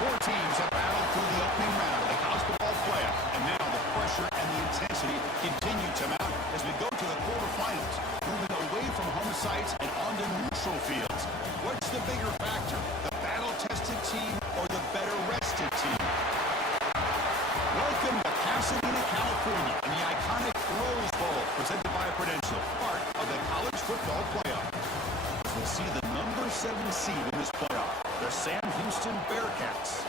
Four teams have battled through the opening round of the college football playoff, and now the pressure and the intensity continue to mount as we go to the quarterfinals, moving away from home sites and onto neutral fields. What's the bigger factor, the battle-tested team or the better-rested team? Welcome to Pasadena, California, and the iconic Rose Bowl, presented by Prudential, part of the college football playoff. We'll see the number 7 seed in this playoff, the Sam Houston Bearkats,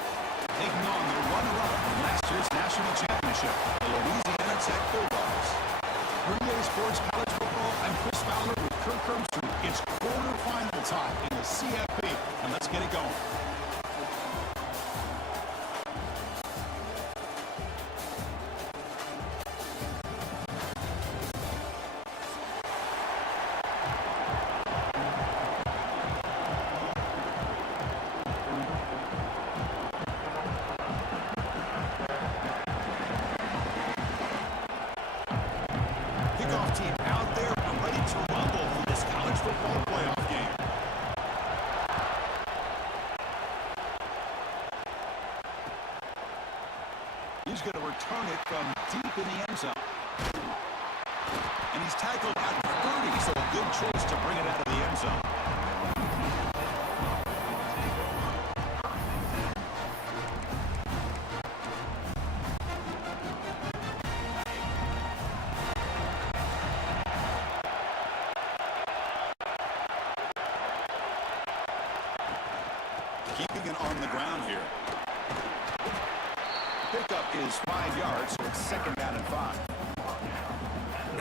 taking on the runner-up from last year's national championship, the Louisiana Tech Bulldogs. Green Bay Sports College Football, I'm Chris Fowler with Kirk Herbstreit. It's quarterfinal time in the CFP, and let's get it going. Team out there ready to rumble for this college football playoff game. He's going to return it from deep in the end zone. And he's tackled at 30, so a good choice to bring it out of the end zone. Keeping it on the ground here. Pickup is 5 yards, so it's second down and 5.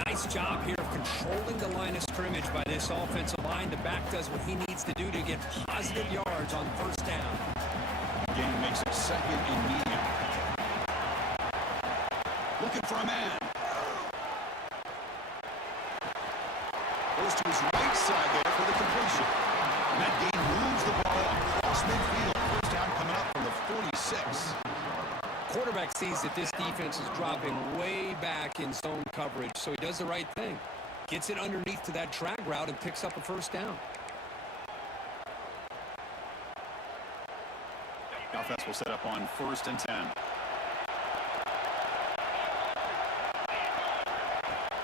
Nice job here of controlling the line of scrimmage by this offensive line. The back does what he needs to do to get positive yards on first down. Game makes it second and medium. Looking for a man. Goes to his right side there for the completion. And that game moves the ball across midfield. First down coming up from the 46. Quarterback sees that this defense is dropping way back in zone coverage, so he does the right thing. Gets it underneath to that drag route and picks up a first down. The offense will set up on 1st and 10.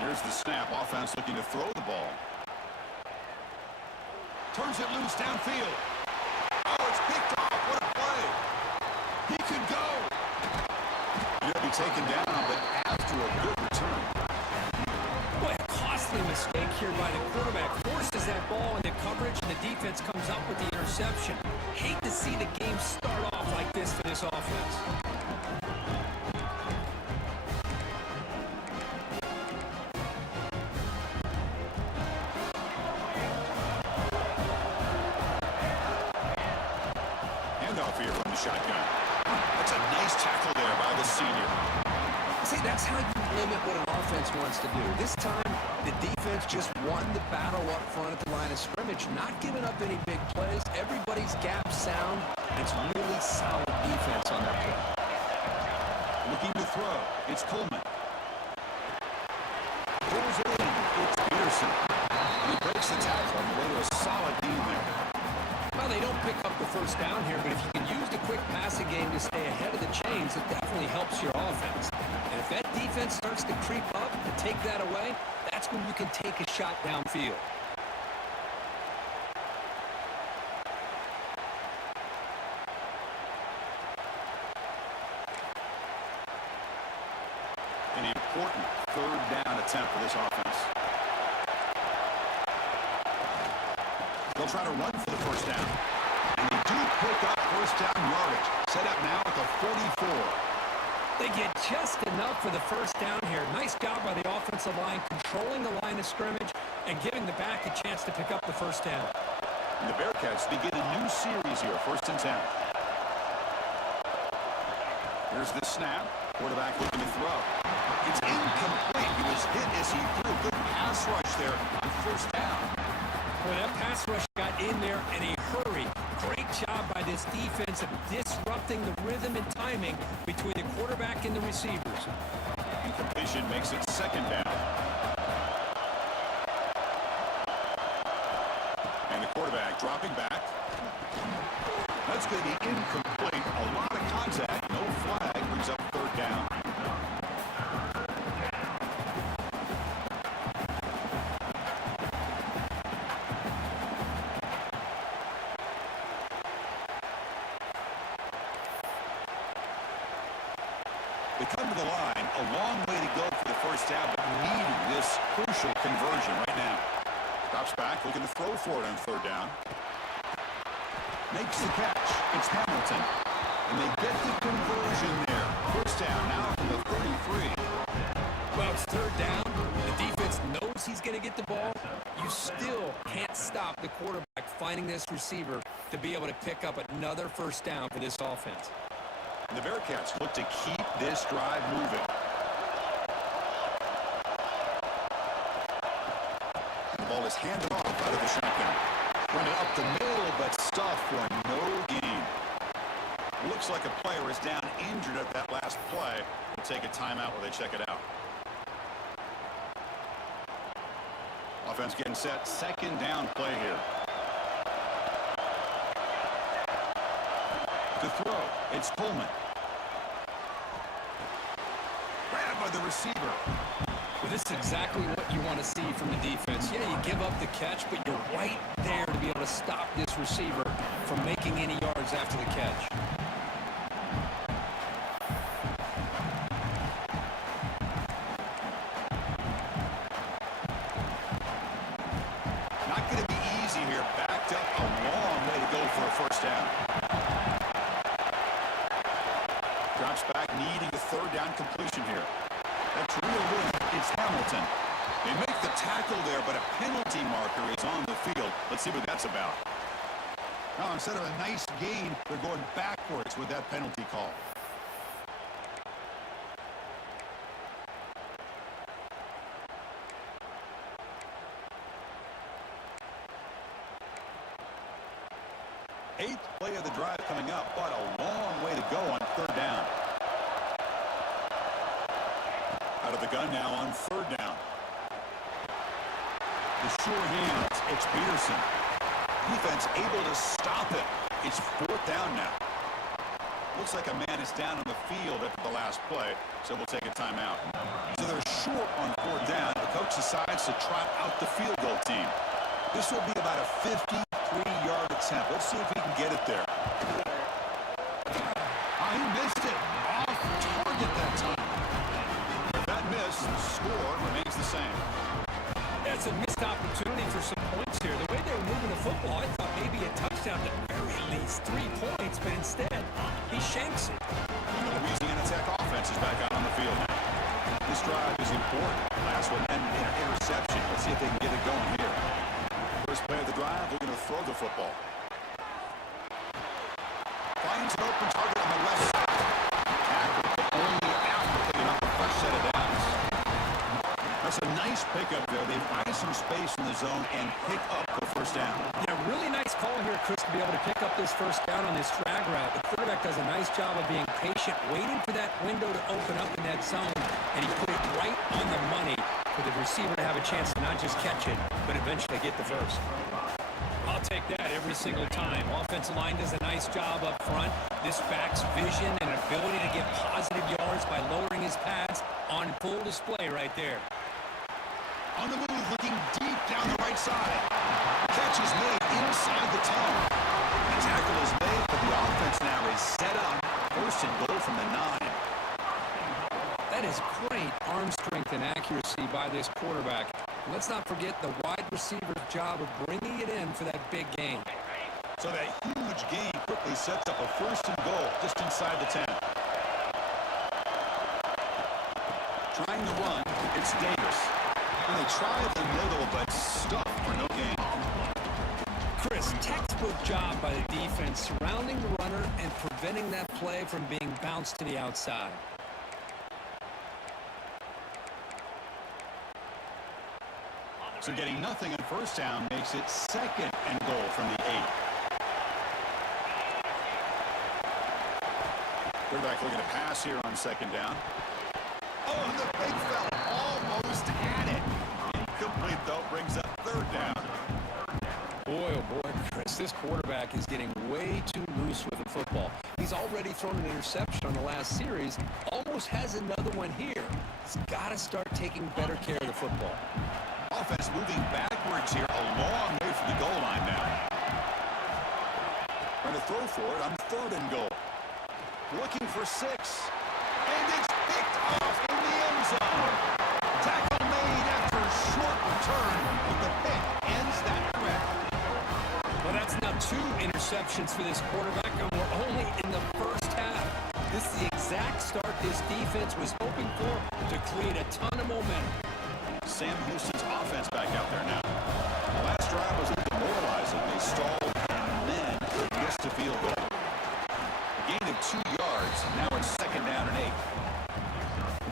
Here's the snap. Offense looking to throw the ball. Turns it loose downfield. Oh, it's picked off. What a play. He could go. He'll be taken down, but after a good return. Boy, a costly mistake here by the quarterback. Forces that ball into coverage, and the defense comes up with the interception. Hate to see the game start off like this for this offense. Here from the shotgun. That's a nice tackle there by the senior. See, that's how you limit what an offense wants to do. This time, the defense just won the battle up front at the line of scrimmage, not giving up any big plays. Everybody's gap sound. It's really solid defense on that play. Looking to throw. It's Coleman. Pulls it in. It's Peterson. He breaks the tackle on the way to a solid game there. Well, they don't pick up the first down here, but if you can use the quick passing game to stay ahead of the chains, it definitely helps your offense. And if that defense starts to creep up and take that away, that's when you can take a shot downfield. An important 3rd down attempt for this offense. They'll try to run for the first down. And they do pick up first down yardage. Set up now at the 44. They get just enough for the first down here. Nice job by the offensive line, controlling the line of scrimmage and giving the back a chance to pick up the first down. And the Bearkats begin a new series here, 1st and 10. Here's the snap. Quarterback looking to throw. It's incomplete. He was hit as he threw. Good pass rush there on first down. Boy, that pass rush got in there in a hurry. Great job by this defense of disrupting the rhythm and timing between the quarterback and the receivers. Incompletion makes it second down. And the quarterback dropping back. That's going to be incomplete. A lot They come to the line, a long way to go for the first down, but needing this crucial conversion right now. Drops back, looking to throw for it on third down. Makes the catch. It's Hamilton. And they get the conversion there. First down now from the 33. Well, it's third down. The defense knows he's going to get the ball. You still can't stop the quarterback finding this receiver to be able to pick up another first down for this offense. And the Bearkats look to keep this drive moving. The ball is handed off out of the shotgun. Running up the middle, but stuff for no gain. Looks like a player is down injured at that last play. We'll take a timeout while they check it out. Offense getting set. Second down play here. To throw, it's Pullman. Grabbed by the receiver. Well, this is exactly what you want to see from the defense. Yeah, you give up the catch, but you're right there to be able to stop this receiver from making any yards after the catch. Not going to be easy here. Backed up a long way to go for a first down. Drops back, needing a third down completion here. That's real in. It's Hamilton. They make the tackle there, but a penalty marker is on the field. Let's see what that's about. Now, instead of a nice gain, they're going backwards with that penalty call. Eighth play of the drive coming up, but a long way to go on third down. Out of the gun now on third down. The sure hands, it's Peterson. Defense able to stop it. It's fourth down now. Looks like a man is down on the field after the last play, so we'll take a timeout. So they're short on fourth down. The coach decides to trot out the field goal team. This will be about a 53-yard attempt. Let's see if he can get it there. He missed it. Off target that time. If that miss, the score remains the same. That's a missed opportunity for some points here. The way they were moving the football, I thought maybe a touchdown to very least 3 points, but instead, he shanks it. The Louisiana Tech offense is back out on the field now. This drive is important. Last one ended in an interception. Let's see if they can get it going here. First play of the drive, they're going to throw the football. Finds an open target on the left side. Tackle only after picking up a fresh set of downs. That's a nice pickup there. They find some space in the zone and pick up the first down. Yeah, really nice call here, Chris, to be able to pick up this first down on this drag route. The quarterback does a nice job of being patient, waiting for that window to open up in that zone, and he put it right on the money for the receiver to have a chance to not just catch it, but eventually get the first. I'll take that every single time. Offensive line does a nice job up front. This back's vision and ability to get positive yards by lowering his pads on full display right there. On the move, looking deep down the right side. Catch is made inside the tunnel. The tackle is made, but the offense now is set up. First and goal from the 9. That is great arm strength and accuracy by this quarterback. Let's not forget the wide receiver's job of bringing it in for that big gain. So that huge gain quickly sets up a first and goal just inside the 10. Trying to run, it's Davis. And they try the middle, but stuck for no gain. Chris, textbook job by the defense surrounding the runner and preventing that play from being bounced to the outside. So getting nothing on first down makes it second and goal from the 8. Quarterback looking to pass here on second down. Oh, the big fella almost had it. Incomplete, though, brings up third down. Boy, oh boy, Chris, this quarterback is getting way too loose with the football. He's already thrown an interception on the last series, almost has another one here. He's got to start taking better care of the football. Offense moving backwards here, a long way from the goal line now. Trying to throw for it on third and goal. Looking for 6. And it's picked zone. Tackle made after a short return, but the pick ends that threat. Well, that's now 2 interceptions for this quarterback, and we're only in the first half. This is the exact start this defense was hoping for to create a ton of momentum. Sam Houston's offense back out there now. The last drive was demoralizing. They stalled and then missed a field goal. A gain of 2 yards. Now it's 2nd down and 8.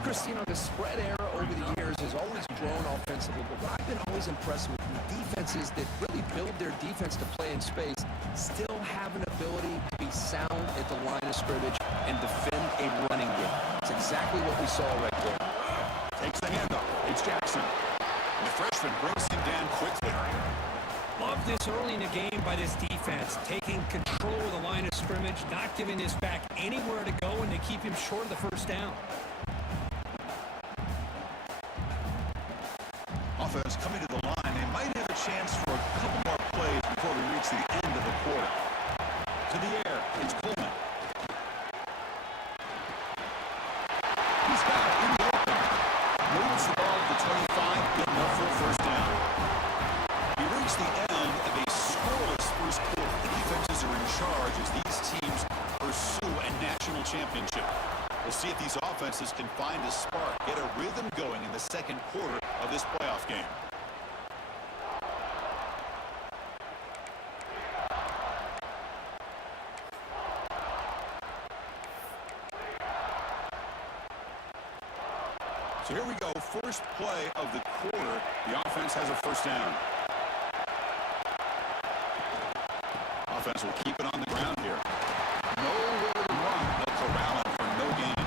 Chris, you know, the spread era over the years has always grown offensively, but what I've been always impressed with defenses that really build their defense to play in space still have an ability to be sound at the line of scrimmage and defend a running game. It's exactly what we saw right there. Takes the handoff. It's Jackson. The freshman brings him down quickly. Love this early in the game by this defense, taking control of the line of scrimmage, not giving this back anywhere to go, and to keep him short of the first down. Offense coming to the line. They might have a chance for a couple more plays before we reach the end of the quarter. To the air. It's Coleman. He's got it in the open. Moves the ball to the 25. Good enough for a first down. We reach the end of a scoreless first quarter. The defenses are in charge as these teams pursue a national championship. We'll see if these offenses can find a spark, get a rhythm going in the second quarter of this playoff game. So here we go, first play of the quarter. The offense has a first down. Offense will keep it on the ground here. Nowhere to run. They'll corral it for no gain.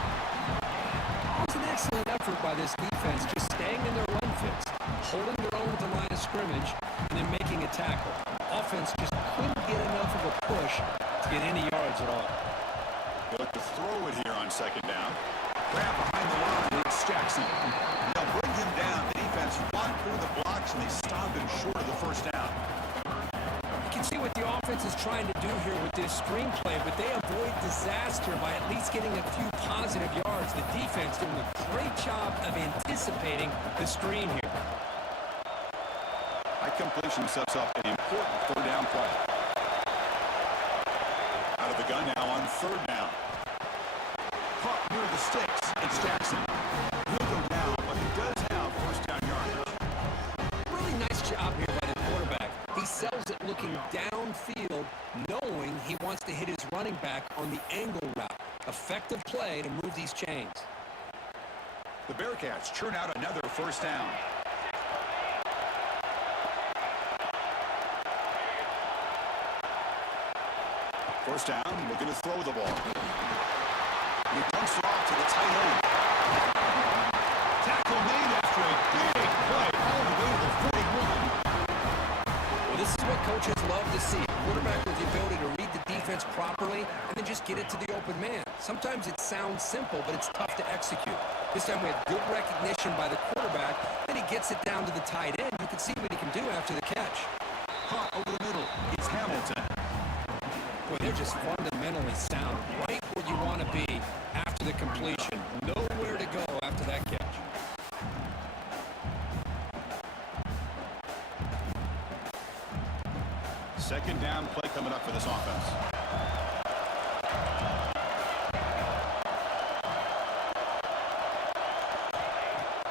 It's an excellent effort by this defense, just staying in their run fits, holding their own at the line of scrimmage, and then making a tackle. Offense just couldn't get enough of a push to get any yards at all. They look to throw it here on 2nd down. Grab behind the line. It's Jackson. They'll bring him down. The defense blocked through the blocks, and they stop him short of the first down. You can see what the offense is trying to do here with this screenplay, but they avoid disaster by at least getting a few positive yards. The defense doing a great job of anticipating the screen here. That completion sets up an important 3rd down play. Out of the gun now on 3rd down. Caught near the sticks. It's Jackson. He'll go down, but he does have first down yardage. Really nice job here by the quarterback. He sells it looking downfield, knowing he wants to hit his running back on the angle route. Effective play to move these chains. The Bearkats churn out another first down. First down, looking to throw the ball. He dumps it off to the tight end. Tackle made after a big play all the way to the 41. Well, this is what coaches love to see. A quarterback with the ability to read the defense properly and then just get it to the open man. Sometimes it sounds simple, but it's tough to execute. This time we have good recognition by the quarterback, then he gets it down to the tight end. You can see what he can do after the catch. Caught over the middle. It's Hamilton. Boy, they're just fundamentally sound, right where you want to be after the completion. Nowhere to go after that catch. Second down play coming up for this offense.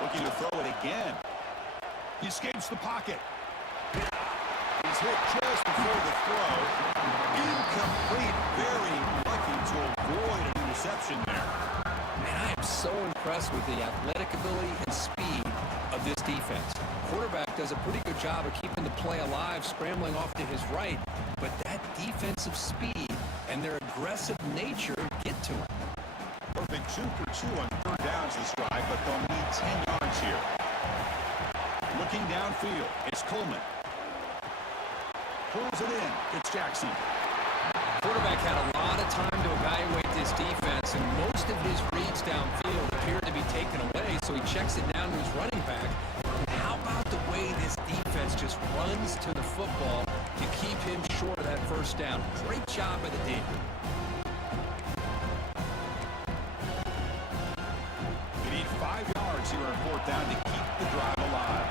Looking to throw it again. He escapes the pocket. He's hit just before the throw. Incomplete. Very lucky to avoid an interception there. Man, I am so impressed with the athletic ability and speed of this defense. Quarterback does a pretty good job of keeping the play alive, scrambling off to his right, but that defensive speed and their aggressive nature get to him. Perfect 2 for 2 on 3rd downs this drive, but they'll need 10 yards here. Looking downfield, it's Coleman. Pulls it in. It's Jackson. Quarterback had a lot of time to evaluate this defense, and most of his reads downfield appeared to be taken away, so he checks it down to his running back. And how about the way this defense just runs to the football to keep him short of that first down? Great job by the D. They need 5 yards down to keep the drive alive.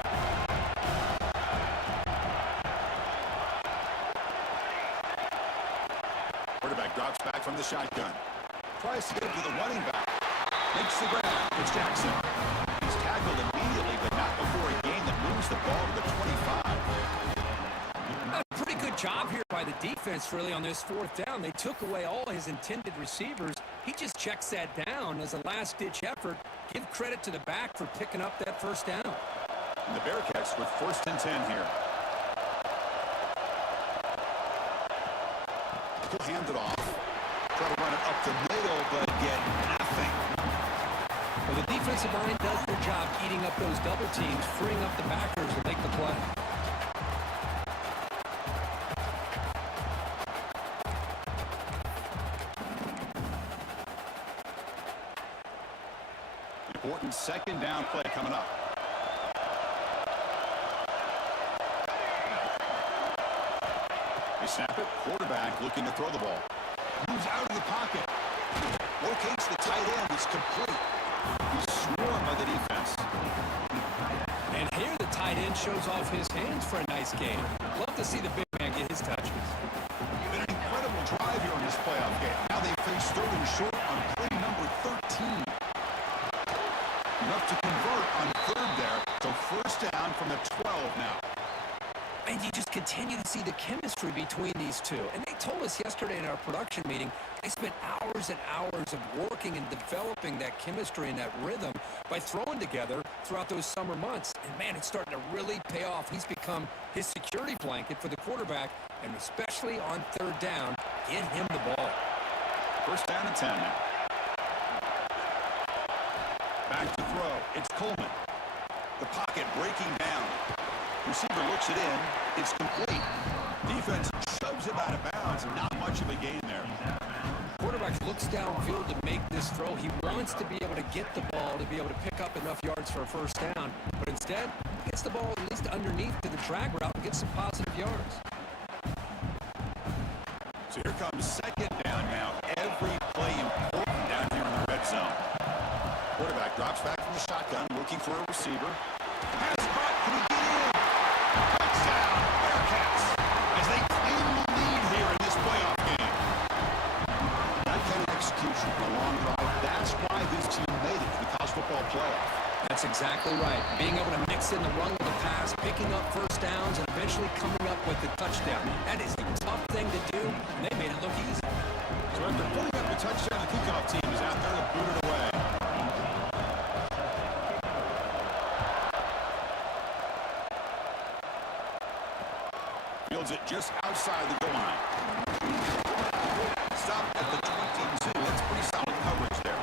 Quarterback drops back from the shotgun. Tries to get to the running back. Makes the grab. It's Jackson. He's tackled immediately, but not before a gain that moves the ball to the 25. A pretty good job here by the defense, really, on this fourth down. They took away all his intended receivers. He just checks that down as a last-ditch effort. Give credit to the back for picking up that first down. And the Bearkats with 1st and 10 here. He'll hand it off. Try to run it up the middle, but get nothing. Well, the defensive line does their job eating up those double teams, freeing up the backers to make the play. Important 2nd down play coming up. They snap it. Quarterback looking to throw the ball. Moves out of the pocket. Locates the tight end. It's complete. He's swarmed by the defense. And here the tight end shows off his hands for a nice game. Love to see the big man get his touches. Been an incredible drive here in this playoff game. Now they face 3rd and short on play number 13. Enough to convert on 3rd there. So 1st down from the 12 now. And you just continue to see the chemistry between these two. And they told us yesterday in our production meeting, they spent hours and hours of working and developing that chemistry and that rhythm by throwing together throughout those summer months. And, man, it's starting to really pay off. He's become his security blanket for the quarterback, and especially on 3rd down, get him the ball. 1st down and 10 now. Back to throw. It's Coleman. The pocket breaking down. Receiver looks it in. It's complete. Defense shoves it out of bounds. Not much of a gain there. Quarterback looks downfield to make this throw. He wants to be able to get the ball to be able to pick up enough yards for a 1st down. But instead, he gets the ball at least underneath to the drag route and gets some positive yards. So here comes 2nd down now. Every play important down here in the red zone. Quarterback drops back from the shotgun, looking for a receiver. Pass caught. Can he get in? Touchdown, Bearkats, as they claim the lead here in this playoff game. That kind of execution for a long drive, that's why this team made it to the college football playoff. That's exactly right. Being able to mix in the run with the pass, picking up 1st downs, and eventually coming up with the touchdown. That is a tough thing to do, and they made it look easy. So after putting up the touchdown, the kickoff team is out there to boot it away. Fields it just outside the goal line. Stop at the 22. That's pretty solid coverage there.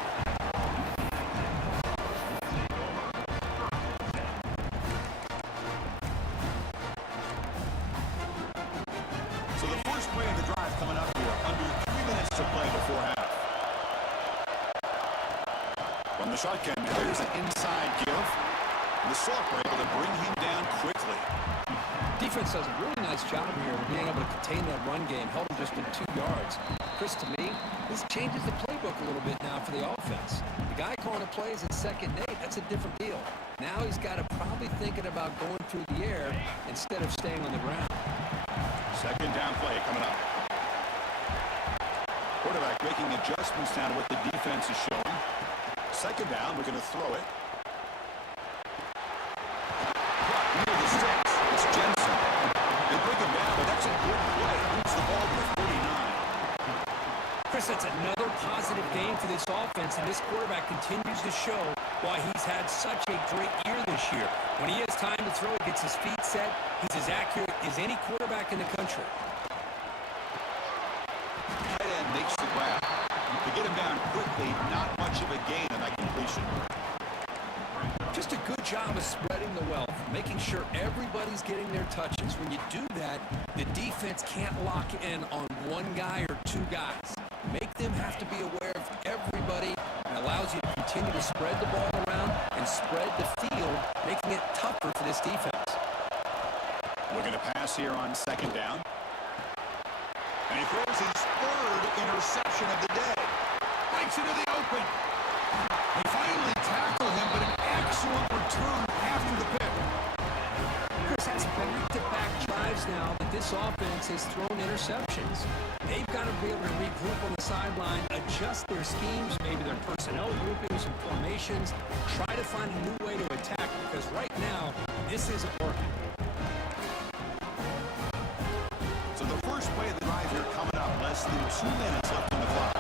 So the first play of the drive coming up here. Under 3 minutes to play before half. From the shotgun, there's an inside give. The Sock were able to bring him down quickly. Defense does a really nice job here of being able to contain that run game, held him just in 2 yards. Chris, to me, this changes the playbook a little bit now for the offense. The guy calling the plays at 2nd and 8, that's a different deal. Now he's got to probably thinking about going through the air instead of staying on the ground. 2nd down play coming up. Quarterback making adjustments now to what the defense is showing. 2nd down, we're going to throw it. Near the sticks, it's Jensen. They bring him down, but that's a good play. Moves the ball to the 49. Chris, that's another positive game for this offense, and this quarterback continues to show why he's had such a great year this year. When he has time to throw, he gets his feet set. He's as accurate as any quarterback in the country. Tight end makes the grab. To get him down quickly, not much of a gain on that completion. Just a good job of spreading the wealth, making sure everybody's getting their touches. When you do that, the defense can't lock in on one guy or 2 guys. Make them have to be aware of everybody, and allows you to continue to spread the ball around and spread the field, making it tougher for this defense. Looking to pass here on 2nd down. And he throws his 3rd interception of the day. Breaks into the open. They finally tackle him, but an excellent return this offense has thrown interceptions. They've got to be able to regroup on the sideline, adjust their schemes, maybe their personnel groupings and formations, try to find a new way to attack because right now, this isn't working. So the first play of the drive here coming up, less than 2 minutes left on the clock.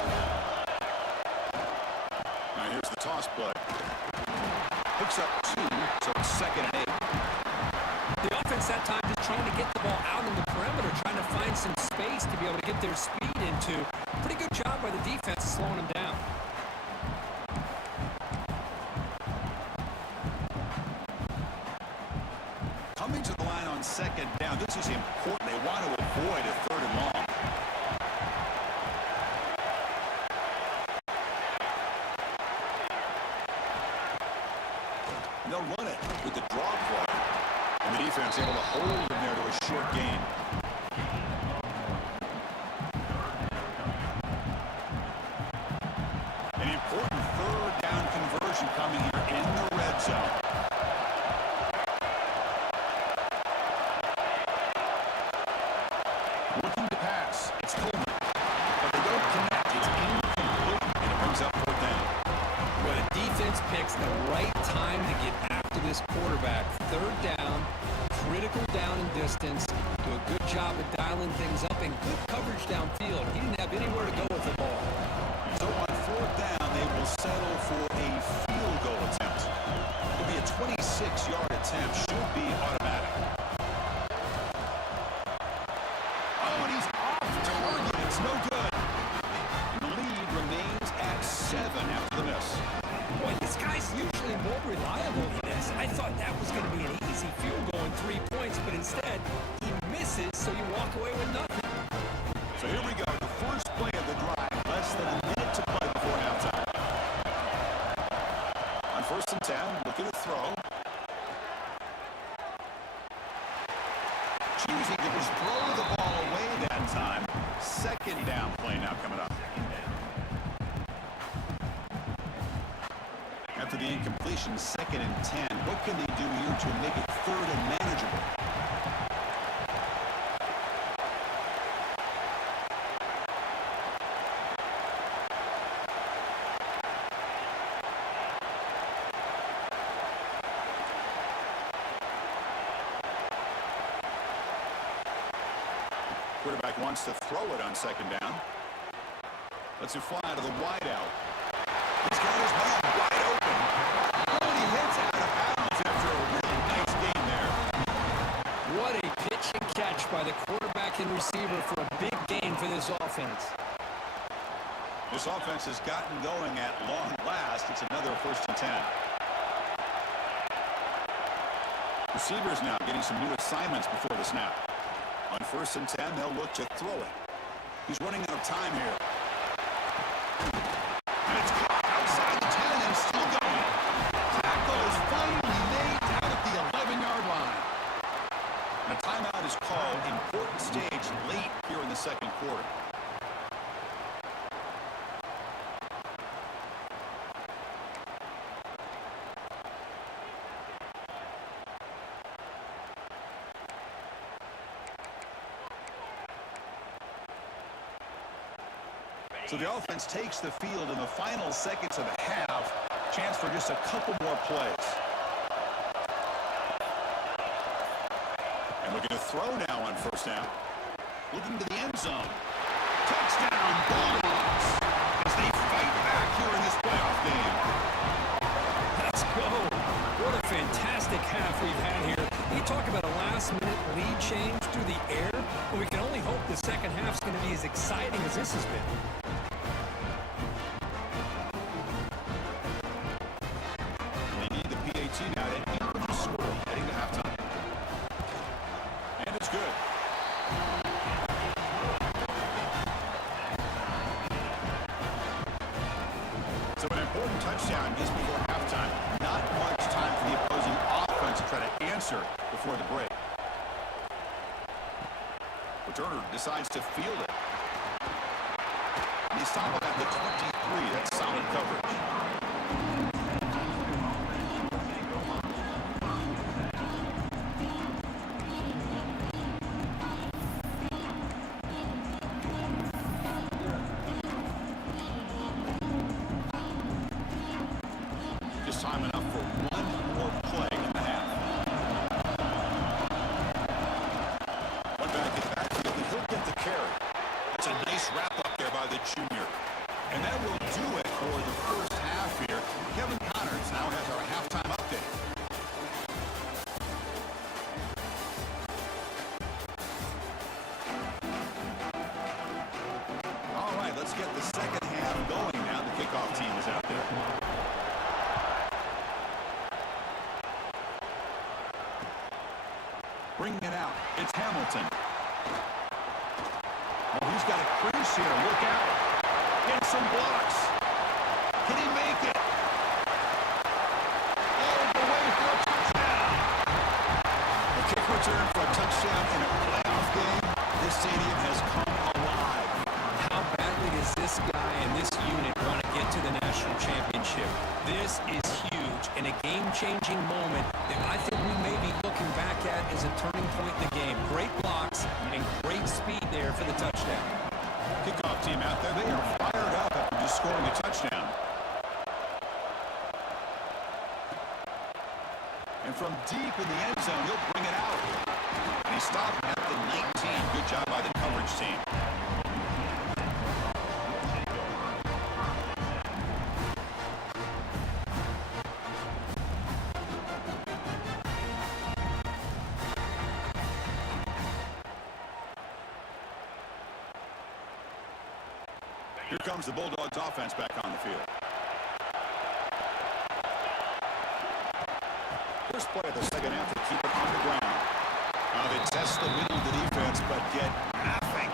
Now here's the toss play. Picks up 2, so it's 2nd and 8. The offense that time just trying to get the ball out on the perimeter, trying to find some space to be able to get their speed into. Pretty good job by the defense slowing them down. Coming to the line on 2nd down. This is important. They want to avoid a 3rd and long. They'll run it with the draw play. And the defense able to hold him there to a short gain. An important 3rd down conversion coming here in the red zone. Looking to pass. It's Coleman. But they don't connect. It's incomplete. And it brings up 4th down. Well, the defense picks the right time to get after this quarterback. 3rd down, critical down and distance. Do a good job of dialing things up and good coverage downfield. He didn't have anywhere to go with the ball. So on 4th down, they will settle for a field goal attempt. It'll be a 26-yard attempt. Should be automatic. Oh, and he's off target. It's no good. The lead remains at 7 after the miss. Boy, this guy's usually more reliable than this. I thought that was going to be an easy field goal in 3 points, but instead, he misses, so you walk away with nothing. So here we go. The first play of the drive. Less than a minute to play before halftime. On 1st and 10, looking to throw. Choosing to just throw the ball away that time. 2nd down play now coming up. After the incompletion, 2nd and 10. What can they do here to make it 3rd and manageable? Quarterback wants to throw it on 2nd down. Lets it fly to the wideout. He's got his man wide open. Oh, and he hits out of bounds after a really nice game there. What a pitch and catch by the quarterback and receiver for a big gain for this offense. This offense has gotten going at long last. It's another 1st and 10. Receivers now getting some new assignments before the snap. On 1st and 10, they'll look to throw it. He's running out of time here. And it's caught outside the 10 and still going. Tackle is finally made down at the 11-yard line. And a timeout is called. Important stage late here in the 2nd quarter. So the offense takes the field in the final seconds of the half. Chance for just a couple more plays. And looking to throw now on 1st down. Looking to the end zone. Touchdown, Bulldogs, as they fight back here in this playoff game. Let's go. What a fantastic half we've had here. You talk about a last-minute lead change through the air, but we can only hope the 2nd half's going to be as exciting as this has been. They need the PAT now to improve the score heading to halftime. And it's good. So an important touchdown just before halftime. Not much time for the opposing offense to try to answer before the break. Returner decides to field it. They stop it at the 23. That's solid coverage. time enough for one more play in the half. One back in the backfield, and he'll get the carry. It's a nice wrap-up there by the junior. And that will do it for the first half here. Kevin Connors now has our halftime update. All right, let's get the second half going now. The kickoff team is out there. Bringing it out, it's Hamilton. Oh, he's got a crease here. Look out. Get some blocks. Can he make it? All the way for a touchdown. The kick return for a touchdown in a playoff game. This stadium has come alive. How badly does this guy and this unit want to get to the national championship? This is huge and a game-changing moment that I think we may be looking back at as a turning point in the game. Great blocks and great speed there for the touchdown. Kickoff team out there, they are fired up after just scoring a touchdown. And from deep in the end zone, he'll bring it out. And he stopped at the 19. Good job by the coverage team. Here comes the Bulldogs offense back on the field. First play of the second half to keep it on the ground. Now they test the middle of the defense, but get nothing.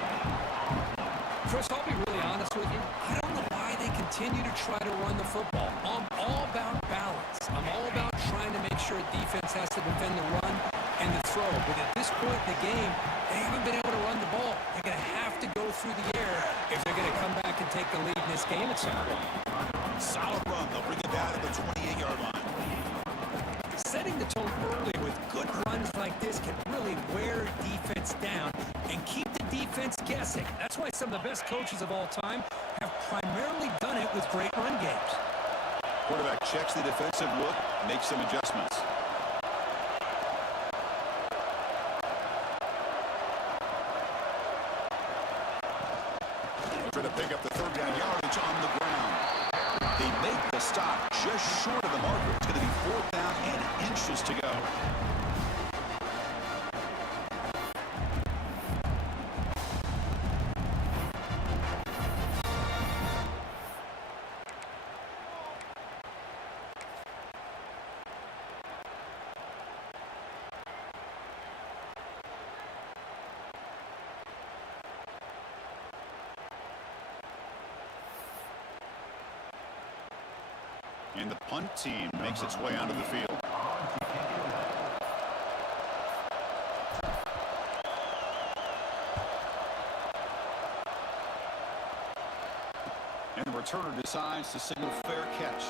First, I'll be really honest with you. I don't know why they continue to try to run the football. I'm all about balance. I'm all about trying to make sure defense has to defend the run and the throw. But at this point in the game, they haven't been able to run the ball. They're going to have to go through the air if they're going to come back and take the lead in this game at some point. Solid run. They'll bring it down to the 28-yard line. Setting the tone early with good runs like this can really wear defense down and keep the defense guessing. That's why some of the best coaches of all time have primarily done it with great run games. Quarterback checks the defensive look, makes some adjustments. Trying to pick up the third down yardage on the ground. They make the stop just short of the marker. It's going to be fourth down and inches to go. And the punt team makes its way onto the field. And the returner decides to signal fair catch.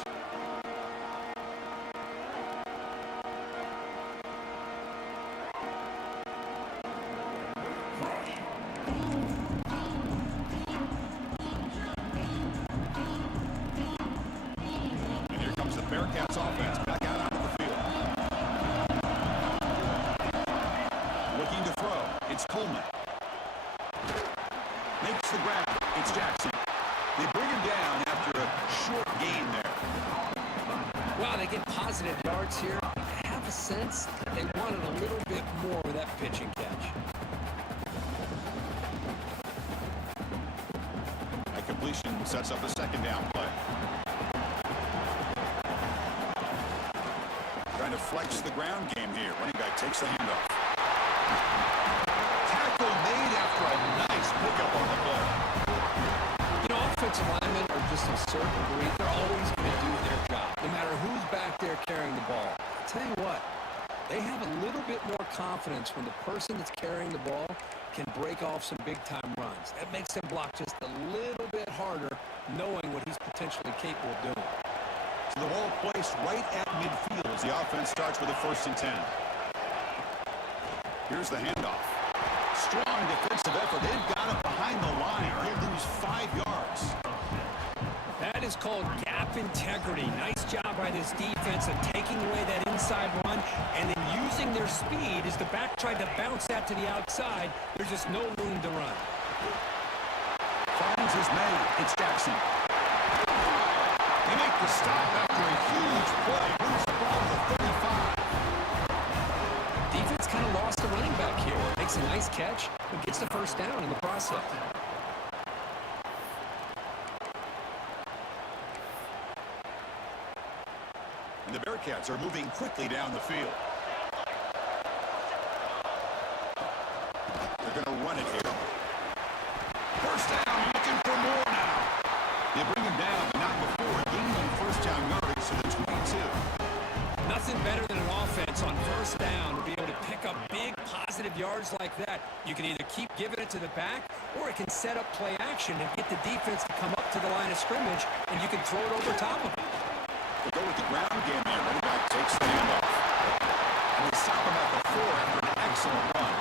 Bearkats offense back out onto the field. Looking to throw. It's Coleman. Makes the grab. It's Jackson. They bring him down after a short gain there. Wow, they get positive yards here. I have a sense that they wanted a little bit more with that pitch and catch. That completion sets up a second down play. Trying to flex the ground game here. Running back takes the handoff. Tackle made after a nice pickup on the play. You know, offensive linemen are just a certain breed. They're always going to do their job, no matter who's back there carrying the ball. I'll tell you what, they have a little bit more confidence when the person that's carrying the ball can break off some big-time runs. That makes them block just a little bit harder, knowing what he's potentially capable of doing. So the ball placed right at midfield as the offense starts with a 1st and 10. Here's the handoff. Strong defensive effort. They've got it behind the line. He'll lose 5 yards. That is called gap integrity. Nice job by this defense of taking away that inside run and then using their speed as the back tried to bounce that to the outside. There's just no room to run. Finds his man. It's Jackson. They make the stop after a huge play. Moves the ball to the 35. Defense kind of lost the running back here. Makes a nice catch, but gets the first down in the process. And the Bearkats are moving quickly down the field. They're going to run it here. First down, looking for more now. They bring him down, but not before gaining first down yardage to the 22. Nothing better than an offense on first down to be able to pick up big positive yards like that. You can either keep giving it to the back, or it can set up play action and get the defense to come up to the line of scrimmage, and you can throw it over top of it. They go with the ground game here. Running back takes the handoff. And they stop him at the 4 after an excellent run.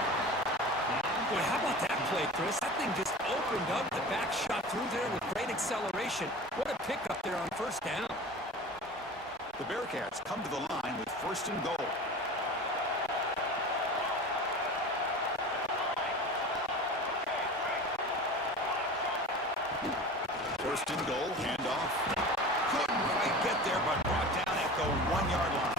Boy, how about that play, Chris? That thing just opened up. The back shot through there with great acceleration. What a pickup there on first down. The Bearkats come to the line with first and goal. First and goal, handoff. Couldn't quite get there, but brought down at the 1-yard line.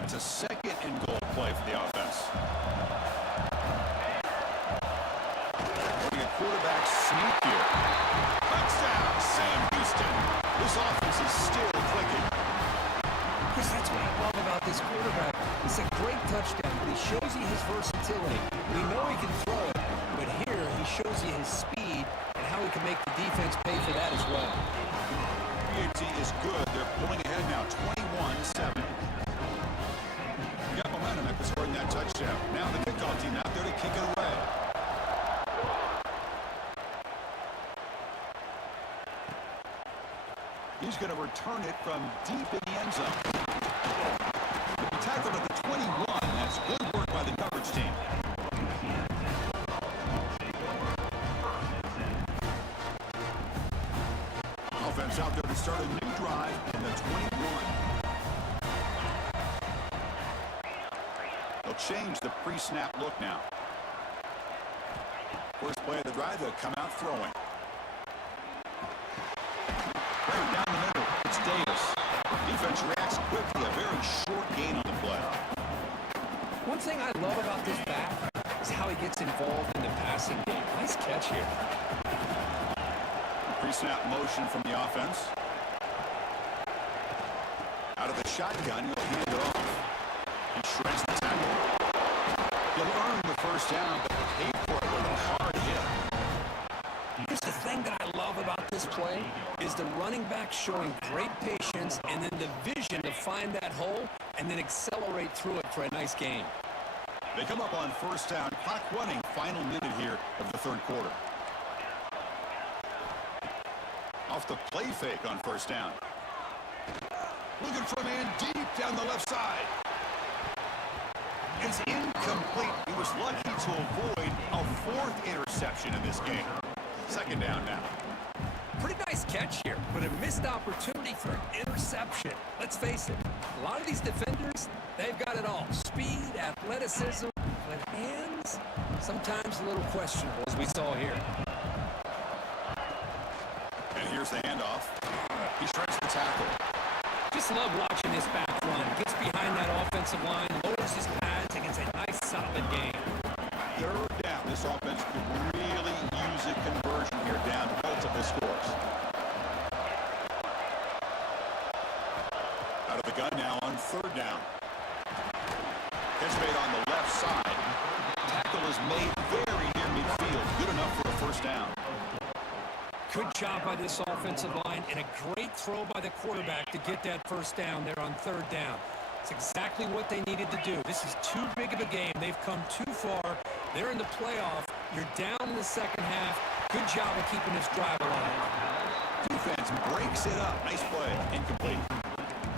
That's a second and goal play for the offense. Running a quarterback sneak here. Touchdown, Sam Houston. This offense is still clicking. Chris, that's what I love about this quarterback. It's a great touchdown, but he shows you his versatility. We know he can throw it, but here he shows you his speed and how he can make the defense pay for that as well. BAT is good. They're pulling ahead now, 21-7. Got momentum after scoring that touchdown. Now the kickoff team out there to kick it away. He's going to return it from deep in the end zone. He tackled at the 21. That's good work by the coverage team. Offense out there to start a new drive in the 21. They'll change the pre-snap look now. First play of the drive, they'll come out throwing. Right down the middle, it's Davis. Defense reacts quickly, a very short gain on the play. One thing I love about this back is how he gets involved in the passing game. Nice catch here. Pre-snap motion from the offense. Out of the shotgun, he'll hand it off. He shreds the tackle. He'll earn the first down, but pay for it with a hard hit. Here's the thing that I love about this play is the running back showing great patience and then the vision to find that hole and then accelerate through it for a nice gain. They come up on first down, clock running, final minute here of the third quarter. Off the play fake on first down. Looking for a man deep down the left side. It's incomplete. He was lucky to avoid a 4th interception in this game. Second down now. Pretty nice catch here, but a missed opportunity for an interception. Let's face it, a lot of these defenders, they've got it all. Speed, athleticism, but hands, sometimes a little questionable, as we saw here. And here's the handoff. He shreds the tackle. Just love watching this back run. Gets behind that offensive line, lowers his pads, and gets a nice solid game. Third down. This offense could really use a conversion here down multiple scores. Out of the gun now on third down. Catch made on the left side. Tackle is made very near midfield. Good enough for a first down. Good job by this offensive line and a great throw by the quarterback to get that first down there on third down. It's exactly what they needed to do. This is too big of a game. They've come too far. They're in the playoff. You're down in the second half. Good job of keeping this drive alive. Defense breaks it up. Nice play. Incomplete.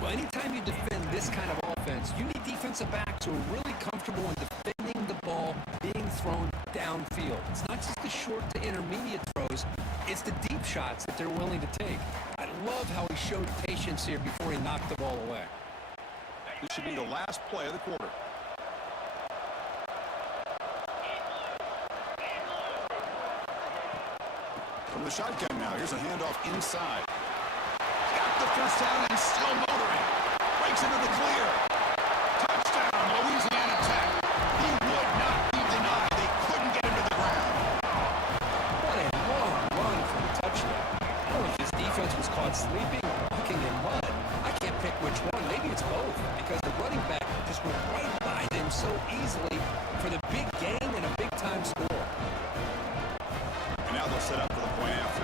Well, anytime you defend this kind of offense, you need defensive backs who are really comfortable in defending the ball being thrown downfield. It's not just the short to intermediate throws, it's the deep shots that they're willing to take. I love how he showed patience here before he knocked the ball away. This should be the last play of the quarter. From the shotgun now, here's a handoff inside. Got the first down and still motoring. Breaks into the clear. Touchdown, Louisiana Tech. He would not be denied. They couldn't get him to the ground. What a long run for the touchdown. I don't know if this defense was caught sleeping or walking in mud. I can't pick which one. Maybe it's both, because the running back just went right by them so easily for the big gain and a big-time score. And now they'll set up for the point after.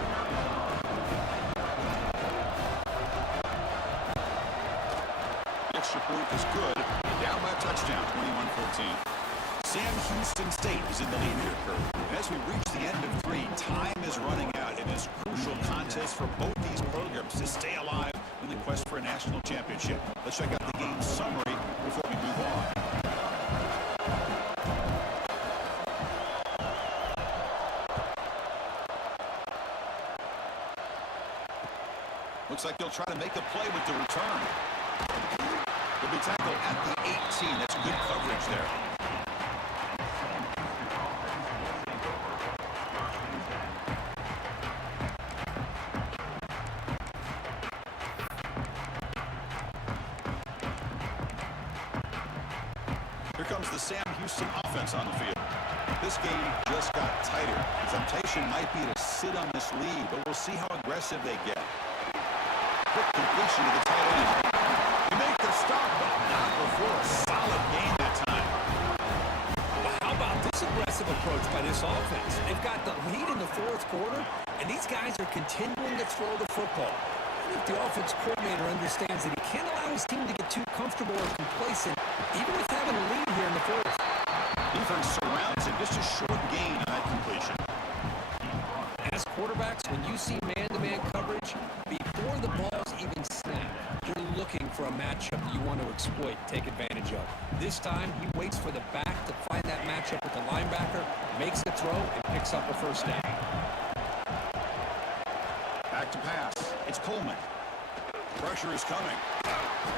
Extra point is good. Down by a touchdown, 21-14. Sam Houston State is in the lead here, Kurt. And as we reach the end of 3, time is running out in this crucial contest for both these programs to stay alive in the quest for a national championship. Let's check out the game summary before we move on. Looks like they'll try to make a play with the return. They'll be tackled at the 18. That's good coverage there. Here comes the Sam Houston offense on the field. This game just got tighter. Temptation might be to sit on this lead, but we'll see how aggressive they get. Quick completion to the tight end. They make the stop, but not before a solid gain that time. Well, how about this aggressive approach by this offense? They've got the lead in the fourth quarter, and these guys are continuing to throw the football. I think the offense coordinator understands that he can't allow his team to get too comfortable or complacent, even with having a lead here in the fourth. Defense surrounds him. Just a short gain on that completion. As quarterbacks, when you see man-to-man coverage, before the ball's even snapped, you're looking for a matchup that you want to exploit, take advantage of. This time, he waits for the back to find that matchup with the linebacker, makes the throw, and picks up a first down. Back to pass. It's Coleman. Pressure is coming.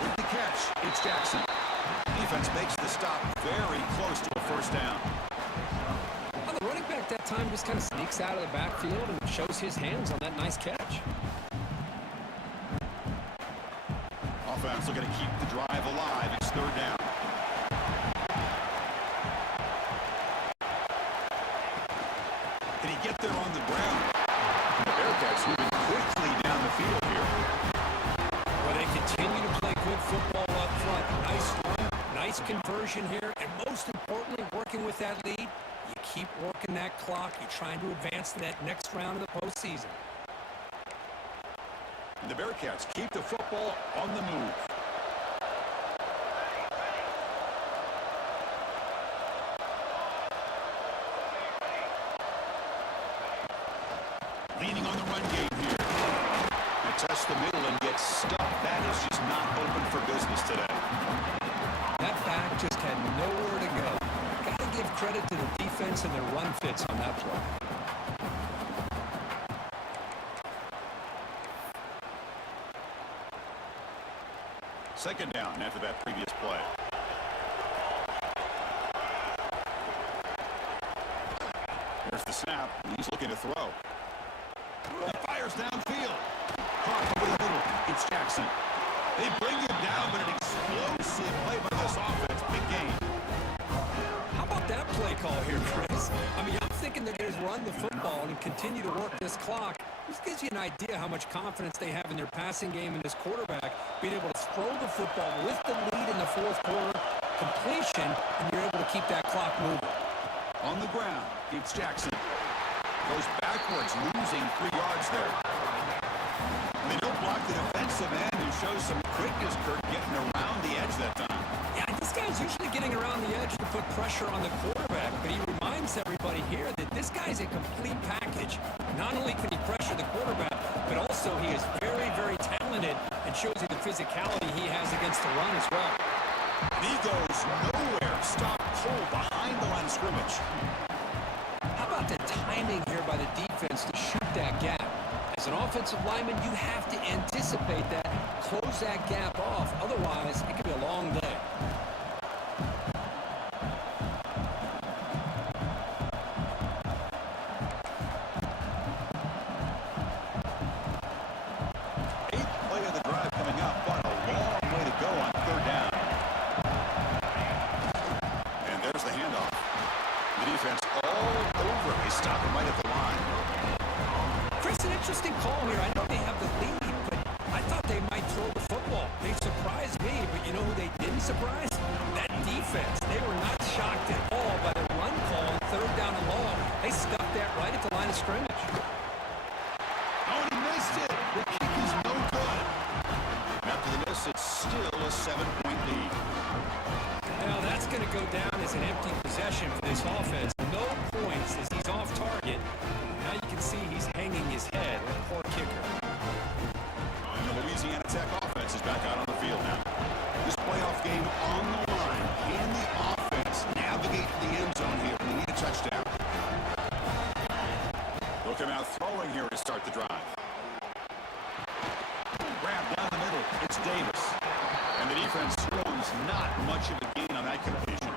With the catch, it's Jackson. Defense makes the stop very close to a first down. Well, the running back that time just kind of sneaks out of the backfield and shows his hands on that nice catch. Offense looking to keep the drive alive. It's third down. Did he get there on the ground? The Bearkats moving quickly down the field here. Well, they continue to play good football up front. Nice run, nice conversion here, and most importantly, working with that lead, you keep working that clock. You're trying to advance to that next round of the postseason. And the Bearkats keep the football on the move. Leaning on the run game here. They test the middle and get stuck. That is just not open for business today. That back just had nowhere to go. Got to give credit to the defense and their run fits on that play. Second down after that previous play. There's the snap. He's looking to throw. He fires downfield. Caught over the middle. It's Jackson. They bring him down, but an explosive play by this offense. Big game. How about that play call here, Chris? I mean, I'm thinking they're going to run the football and continue to work this clock. This gives you an idea how much confidence they have in their passing game and this quarterback being able to throw the football with the lead in the fourth quarter, completion, and you're able to keep that clock moving. On the ground, it's Jackson. Goes backwards, losing 3 yards there. They don't block the defensive end, who shows some quickness, Kurt, getting around the edge that time. Yeah, this guy's usually getting around the edge to put pressure on the quarterback, but he reminds everybody here that this This guy's a complete package. Not only can he pressure the quarterback, but also he is very, very talented and shows you the physicality he has against the run as well. And he goes nowhere. Stop cold behind the line of scrimmage. How about the timing here by the defense to shoot that gap? As an offensive lineman, you have to anticipate that, close that gap off. Otherwise, it could be a long day. Eighth play of the drive coming up, but a long way to go on third down. And there's the handoff. The defense all over. They stop him right at the line. Chris, an interesting call here. I know they have the lead, but I thought they might throw the football. They surprised me, but you know who they didn't surprise? That defense. They were not shocked at all by the run call on third down and long. They stuffed that right at the line of scrimmage. Oh, and he missed it. The kick is no good. After the miss, it's still a 7-point lead. Now that's going to go down as an empty possession for this offense. No points as he's off target. Now you can see he's hanging his head. Poor kicker. And the Louisiana Tech offense is back out on the field now. This playoff game on the line. Can the offense navigate the end zone here? They need a touchdown. They'll come out throwing here to start the drive. Grab down the middle. It's Davis. And the defense throws not much of a gain on that completion.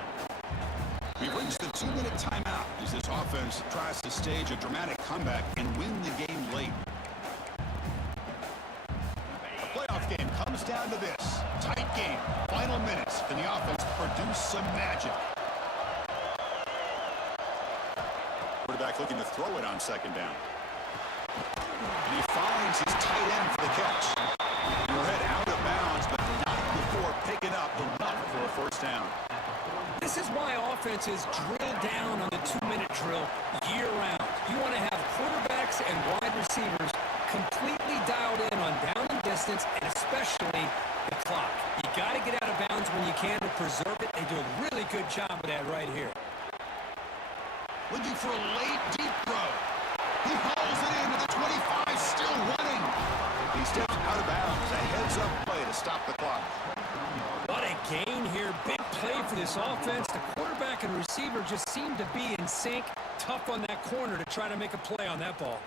We've reached the 2-minute timeout as this offense tries to stage a dramatic comeback and win the game late. The playoff game comes down to this. Tight game. Final minutes. Can the offense produce some magic? Quarterback looking to throw it on second down. And he finds his tight end for the catch. He'll head out of bounds, but not before picking up enough for a first down. This is why offenses drill down on the 2-minute drill year-round. You want to have quarterbacks and wide receivers completely dialed in on down and distance, and especially the clock. You got to get out of bounds when you can to preserve it. They do a really good job of that right here. Looking for a late deep throw. He hauls it into the 25, still running. He steps out of bounds. A heads-up play to stop the clock. What a gain here. Big play for this offense. The quarterback and receiver just seem to be in sync. Tough on that corner to try to make a play on that ball.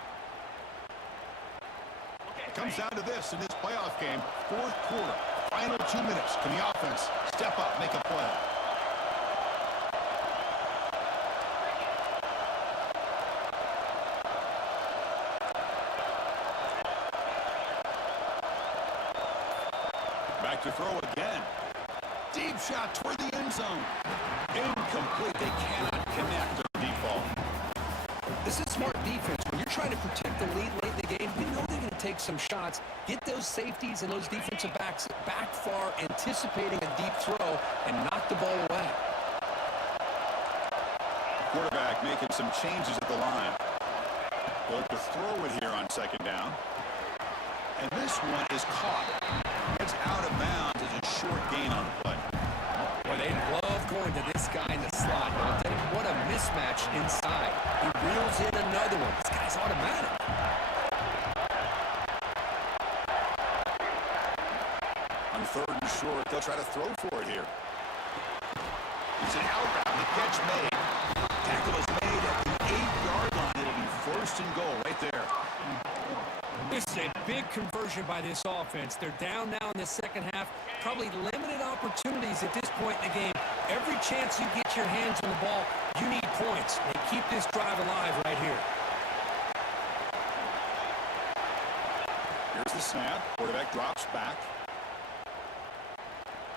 It comes down to this in this playoff game. Fourth quarter. Final 2 minutes. Can the offense step up, make a play? Back to throw again. Deep shot toward the end zone. Incomplete. They cannot connect on deep ball. This is smart defense. When you're trying to protect the lead late in the game, you know they're going to take some shots. Get those safeties and those defensive backs back far, anticipating a deep throw, and knock the ball away. Quarterback making some changes at the line. Look to throw it here on second down. And this one is caught. It's out of bounds as a short gain on the play. Well, they love going to this guy in the slot. What a mismatch inside. He reels in another one. This guy's automatic. On third and short, they'll try to throw for it here. It's an out route. The catch made. Tackle is made at the 8-yard line. It'll be first and goal right there. This is a big conversion by this offense. They're down now in the second half. Probably limited opportunities at this point in the game. Every chance you get your hands on the ball, you need points. They keep this drive alive right here. Here's the snap. Quarterback drops back.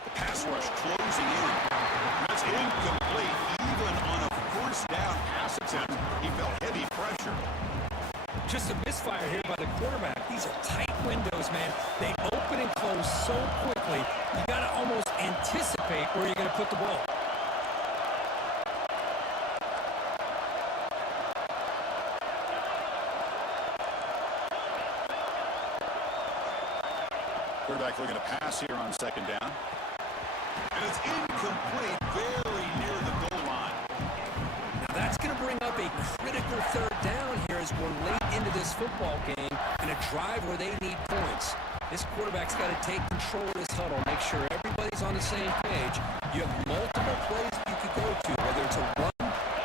The pass rush closing in. That's incomplete. Even on a first down pass attempt, he felt heavy pressure. Just a misfire here by the quarterback. These are tight windows, man. They open and close so quickly. You got to almost anticipate where you're going to put the ball. Quarterback looking to pass here on second down. And it's incomplete, very near the goal line. Now that's going to bring bring up a critical third down here as we're late into this football game and a drive where they need points. This quarterback's got to take control of this huddle, make sure everybody's on the same page. You have multiple plays you could go to, whether it's a run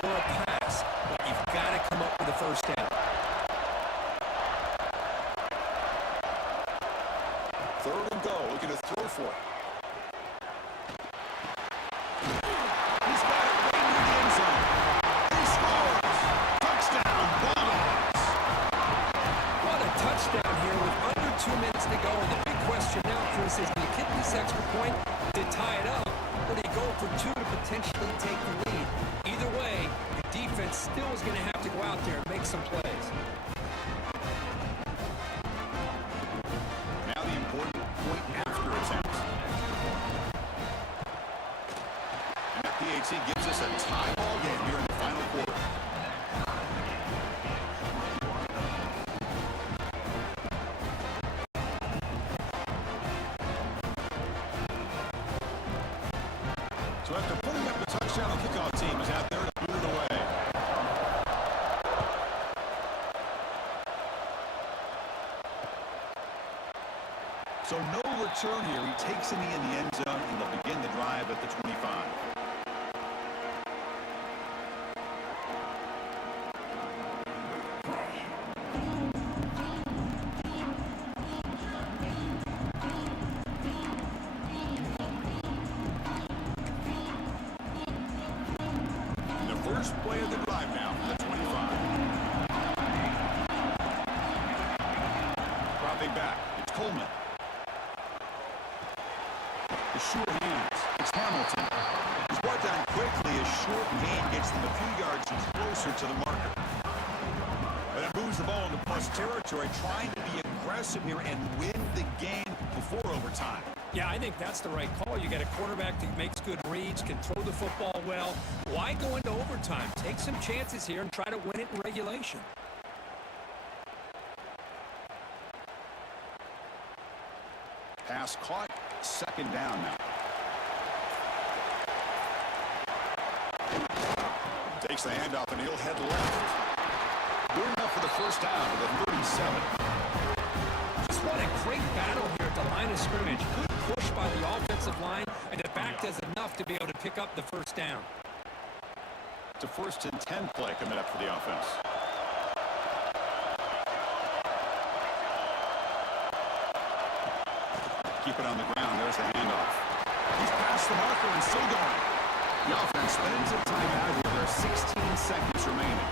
or a pass, but you've got to come up with a first down. Third and go, looking to throw for it. He's got it right near the end zone. He scores! Touchdown, Bulldogs! What a touchdown here with under 2 minutes to go. And the big question now, Chris, is do you kick this extra point to tie it up, or do you go for two to potentially take the lead? Either way, the defense still is going to have to go out there and make some plays. Now the important point after attempt. And that PAT gives us a tie ball game here in the final quarter. So after putting up the touchdown, the kickoff team is out there to boot it away. So no return here. He takes it in the end zone, and they'll begin the drive at the 25. And the first play of the drive now for the 25. Dropping back, it's Coleman. Short hands. It's Hamilton. He's brought down quickly. A short gain gets them a few yards closer to the marker. But it moves the ball into plus territory, trying to be aggressive here and win the game before overtime. Yeah, I think that's the right call. You got a quarterback that makes good reads, can throw the football well. Why go into overtime? Take some chances here and try to win it in regulation. Pass caught. Second down now. Takes the handoff and he'll head left. Good enough for the first down to the 37. Just what a great battle here at the line of scrimmage. Good push by the offensive line, and the back does enough to be able to pick up the first down. It's a 1st and 10 play coming up for the offense. Keep it on the ground. There's the handoff. He's past the marker and still going. The offense spends a timeout here. There are 16 seconds remaining.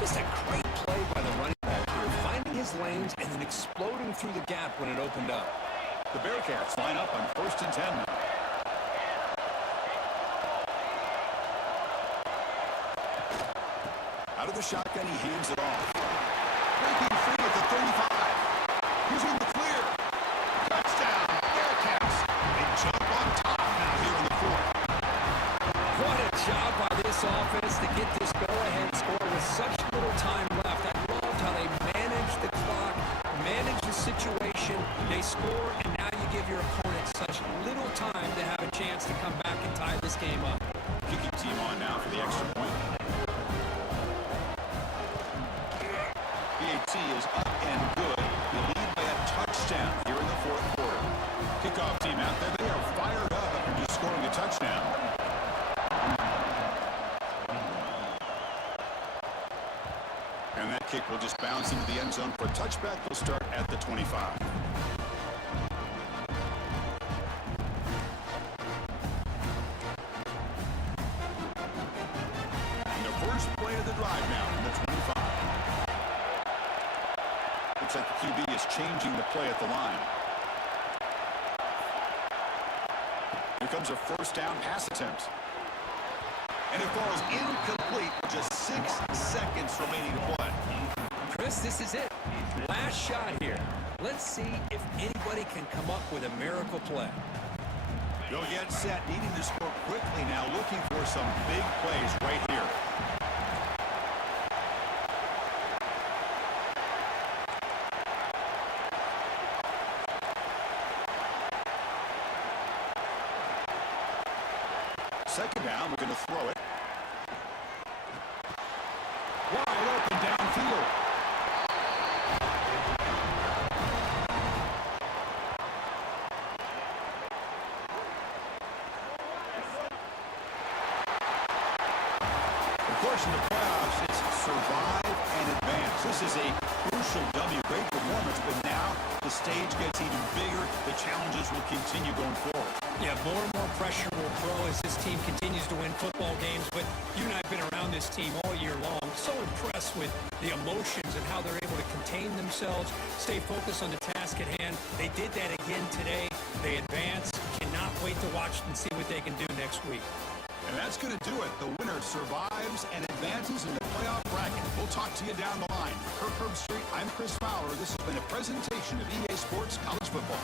Just a great play by the running back here, finding his lanes and then exploding through the gap when it opened up. The Bearkats line up on 1st and 10 now. Out of the shotgun, he hands it off. Breaking free at the 35. He's in the clear. Touchdown, Bearcats. They jump on top now here in the fourth. What a job by this offense to get this go-ahead score with such little time left. I loved how they managed the clock, managed the situation. They score, and now you give your opponent such little time to have a chance to come back and tie this game up. Kicking team on now for the extra point. PAT is up and good. They lead by a touchdown here in the fourth quarter. Kickoff team out there. They are fired up after just scoring a touchdown. And that kick will just bounce into the end zone for a touchback. Will start at the 25. And the first play of the drive now from the 25. Looks like the QB is changing the play at the line. Here comes a first down pass attempt. And it falls incomplete with just 6 seconds remaining to play. Chris, this is it. Last shot here. Let's see if anybody can come up with a miracle play. They'll get set, needing to score quickly now, looking for some big plays right here. Second down, we're going to throw it. Wide open downfield. Of course, in the playoffs, it's survive and advance. This is a crucial W. Great performance, but now the stage gets even bigger. The challenges will continue going forward. Yeah, more and more pressure will grow as this team continues to win football games. But you and I have been around this team all year long. So impressed with the emotions and how they're able to contain themselves, stay focused on the task at hand. They did that again today. They advance. Cannot wait to watch and see what they can do next week. And that's going to do it. The winner survives and advances in the playoff bracket. We'll talk to you down the line. For Kirk Herbstreit, I'm Chris Fowler. This has been a presentation of EA Sports College Football.